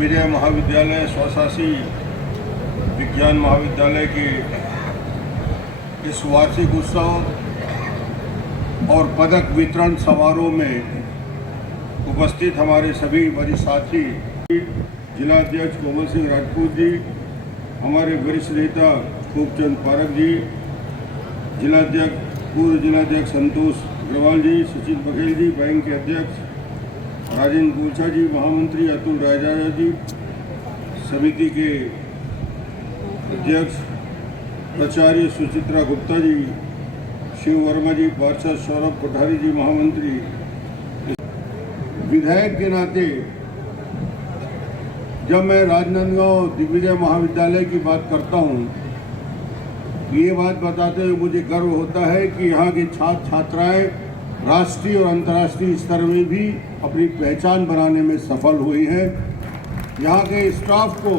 दिग्विजय महाविद्यालय स्वशासी विज्ञान महाविद्यालय के इस वार्षिक उत्सव और पदक वितरण समारोह में उपस्थित हमारे सभी वरिष्ठ साथी, जिलाध्यक्ष कोमल सिंह राजपूत जी, हमारे वरिष्ठ नेता खूबचंद पारक जी, पूर्व जिलाध्यक्ष संतोष अग्रवाल जी, सचिन बघेल जी, बैंक के अध्यक्ष राजेंद्र गोलछा जी, महामंत्री अतुल रायजादा जी, समिति के अध्यक्ष प्राचार्य सुचित्रा गुप्ता जी, शिव वर्मा जी, पार्षद सौरभ कोठारी जी, महामंत्री। विधायक के नाते जब मैं राजनांदगांव दिग्विजय महाविद्यालय की बात करता हूँ, ये बात बताते हुए मुझे गर्व होता है कि यहाँ के छात्र छात्राएं राष्ट्रीय और अंतर्राष्ट्रीय स्तर में भी अपनी पहचान बनाने में सफल हुई हैं। यहाँ के स्टाफ को,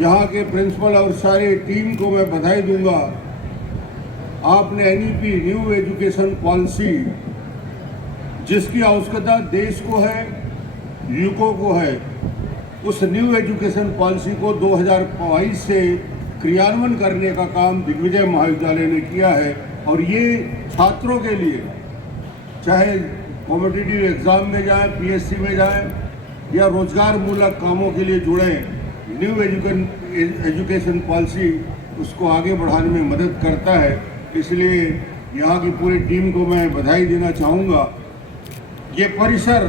यहाँ के प्रिंसिपल और सारे टीम को मैं बधाई दूंगा। आपने एनईपी न्यू एजुकेशन पॉलिसी, जिसकी आवश्यकता देश को है, युवकों को है, उस न्यू एजुकेशन पॉलिसी को 2022 से क्रियान्वयन करने का काम दिग्विजय महाविद्यालय ने किया है। और ये छात्रों के लिए, चाहे कॉम्पिटिटिव एग्जाम में जाए, पीएससी में जाए या रोजगार मूलक कामों के लिए जुड़े, न्यू एजुकेशन पॉलिसी उसको आगे बढ़ाने में मदद करता है। इसलिए यहाँ की पूरी टीम को मैं बधाई देना चाहूँगा। ये परिसर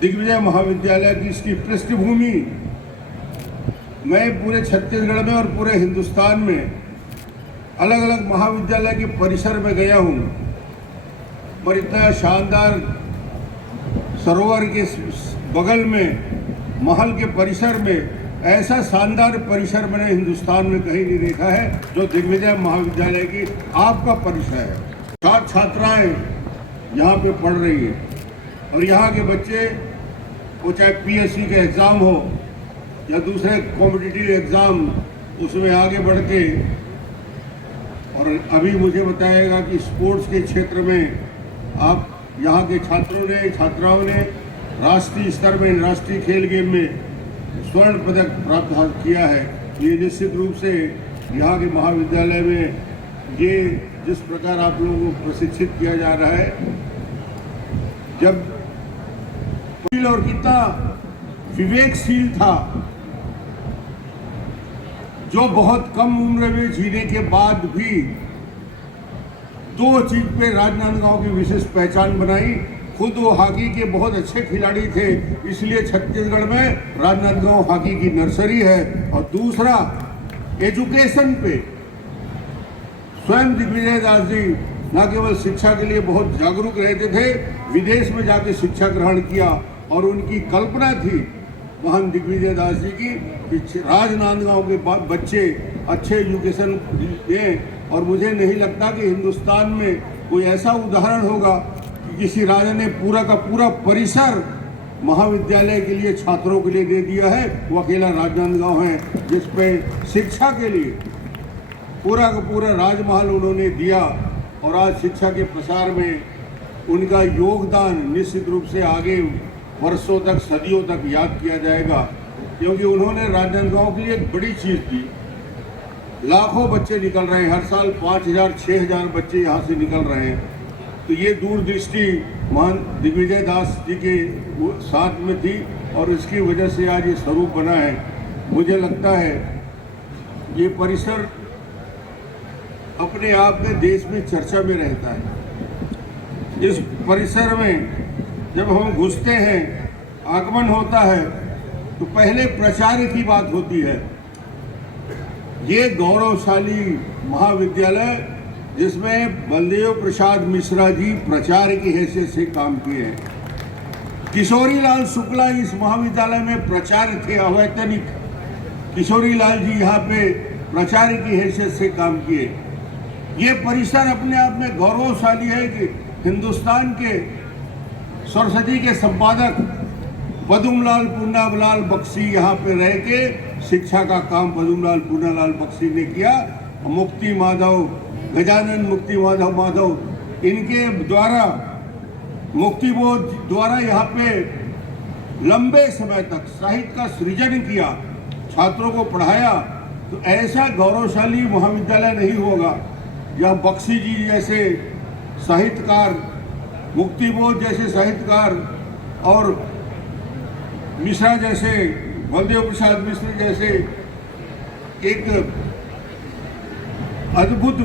दिग्विजय महाविद्यालय की इसकी पृष्ठभूमि, मैं पूरे छत्तीसगढ़ में और पूरे हिंदुस्तान में अलग अलग महाविद्यालय के परिसर में गया हूँ, पर इतना शानदार सरोवर के बगल में महल के परिसर में ऐसा शानदार परिसर मैंने हिंदुस्तान में कहीं नहीं देखा है जो दिग्विजय महाविद्यालय की आपका परिसर है। छात्र छात्राएं यहाँ पे पढ़ रही है और यहाँ के बच्चे, वो चाहे पीएससी के एग्ज़ाम हो या दूसरे कॉम्पिटिटिव एग्ज़ाम, उसमें आगे बढ़ के, और अभी मुझे बताएगा कि स्पोर्ट्स के क्षेत्र में आप यहाँ के छात्राओं ने राष्ट्रीय स्तर में राष्ट्रीय खेल गेम में स्वर्ण पदक प्राप्त किया है। ये निश्चित रूप से यहाँ के महाविद्यालय में ये जिस प्रकार आप लोगों को प्रशिक्षित किया जा रहा है, जब और कितना विवेकशील था, जो बहुत कम उम्र में जीने के बाद भी दो चीज पे राजनांदगांव की विशेष पहचान बनाई। खुद वो हॉकी के बहुत अच्छे खिलाड़ी थे, इसलिए छत्तीसगढ़ में राजनांदगांव हॉकी की नर्सरी है। और दूसरा, एजुकेशन पे स्वयं दिग्विजय दास जी न केवल शिक्षा के लिए बहुत जागरूक रहते थे, विदेश में जाके शिक्षा ग्रहण किया और उनकी कल्पना थी महान दिग्विजय दास जी की कि राजनांदगांव के बच्चे अच्छे एजुकेशन दें। और मुझे नहीं लगता कि हिंदुस्तान में कोई ऐसा उदाहरण होगा कि किसी राजा ने पूरा का पूरा परिसर महाविद्यालय के लिए, छात्रों के लिए दे दिया है। वो अकेला राजनांदगांव है जिस पे शिक्षा के लिए पूरा का पूरा राजमहल उन्होंने दिया। और आज शिक्षा के प्रसार में उनका योगदान निश्चित रूप से आगे वर्षों तक, सदियों तक याद किया जाएगा, क्योंकि उन्होंने राजनांदगांव के लिए एक बड़ी चीज़ की। लाखों बच्चे निकल रहे हैं हर साल, 5000 6000 बच्चे यहाँ से निकल रहे हैं। तो ये दूरदृष्टि महान दिग्विजय दास जी के साथ में थी और इसकी वजह से आज ये स्वरूप बना है। मुझे लगता है ये परिसर अपने आप में देश में चर्चा में रहता है। इस परिसर में जब हम घुसते हैं, आगमन होता है, तो पहले प्रचार की बात होती है। ये गौरवशाली महाविद्यालय जिसमें बलदेव प्रसाद मिश्रा जी प्राचार्य की हैसियत से काम किए हैं, किशोरी लाल शुक्ला इस महाविद्यालय में प्राचार्य थे, अवैतनिक किशोरी लाल जी यहाँ पे प्राचार्य की हैसियत से काम किए। ये परिसर अपने आप में गौरवशाली है कि हिंदुस्तान के सरस्वती के संपादक पदुमलाल पूनालाल बख्शी यहाँ पे रह के शिक्षा का काम पदुमलाल पूनालाल बख्शी ने किया। मुक्ति माधव, गजानन मुक्ति माधव इनके द्वारा, मुक्ति बोध द्वारा यहाँ पे लंबे समय तक साहित्य का सृजन किया, छात्रों को पढ़ाया, तो ऐसा गौरवशाली महाविद्यालय नहीं होगा। यह बख्शी जी जैसे साहित्यकार, मुक्तिबोध जैसे साहित्यकार और मिश्रा जैसे, बलदेव प्रसाद मिश्र जैसे एक अद्भुत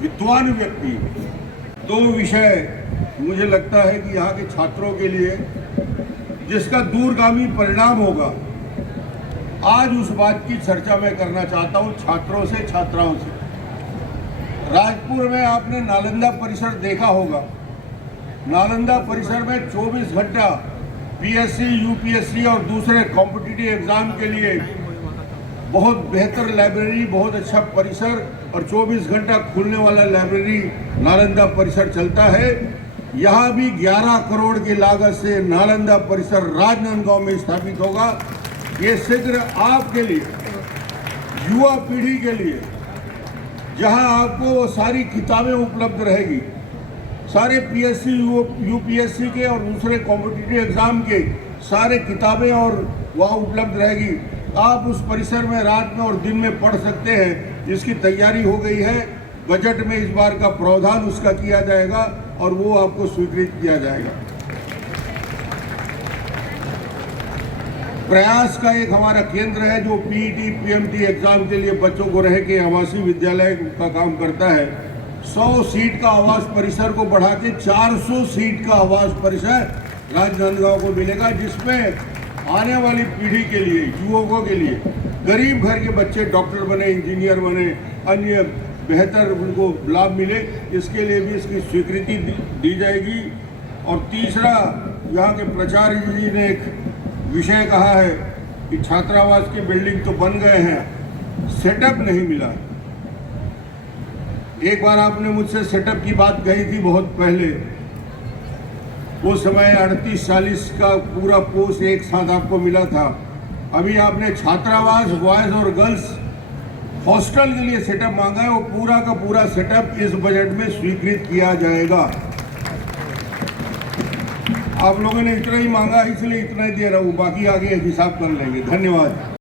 विद्वान व्यक्ति, दो विषय मुझे लगता है कि यहाँ के छात्रों के लिए जिसका दूरगामी परिणाम होगा, आज उस बात की चर्चा मैं करना चाहता हूँ छात्रों से, छात्राओं से। राजपुर में आपने नालंदा परिसर देखा होगा। नालंदा परिसर में 24 घंटा पीएससी, यूपीएससी और दूसरे कॉम्पिटिटिव एग्जाम के लिए बहुत बेहतर लाइब्रेरी, बहुत अच्छा परिसर और 24 घंटा खुलने वाला लाइब्रेरी नालंदा परिसर चलता है। यहाँ भी 11 करोड़ की लागत से नालंदा परिसर राजनांदगांव में स्थापित होगा। ये शीघ्र आपके लिए, युवा पीढ़ी के लिए, जहाँ आपको वो सारी किताबें उपलब्ध रहेगी, सारे पीएससी, यूपीएससी के और दूसरे कॉम्पिटिटिव एग्जाम के सारे किताबें और वहाँ उपलब्ध रहेगी। आप उस परिसर में रात में और दिन में पढ़ सकते हैं। इसकी तैयारी हो गई है, बजट में इस बार का प्रावधान उसका किया जाएगा और वो आपको स्वीकृत किया जाएगा। प्रयास का एक हमारा केंद्र है जो पीईटी, पीएमटी एग्जाम के लिए बच्चों को रह के आवासीय विद्यालय का काम करता है। 100 सीट का आवास परिसर को बढ़ा के 400 सीट का आवास परिसर राजनांदगांव को मिलेगा, जिसमें आने वाली पीढ़ी के लिए, युवकों के लिए, गरीब घर के बच्चे डॉक्टर बने, इंजीनियर बने, अन्य बेहतर उनको लाभ मिले, इसके लिए भी इसकी स्वीकृति दी जाएगी। और तीसरा, यहाँ के प्राचार्य जी ने एक विषय कहा है कि छात्रावास की बिल्डिंग तो बन गए हैं, सेटअप नहीं मिला। एक बार आपने मुझसे सेटअप की बात कही थी बहुत पहले, उस समय 38-40 का पूरा पोस्ट एक साथ आपको मिला था। अभी आपने छात्रावास, बॉयज और गर्ल्स हॉस्टल के लिए सेटअप मांगा है, वो पूरा का पूरा सेटअप इस बजट में स्वीकृत किया जाएगा। आप लोगों ने इतना ही मांगा, इसलिए इतना ही दे रहा हूँ, बाकी आगे हिसाब कर लेंगे। धन्यवाद।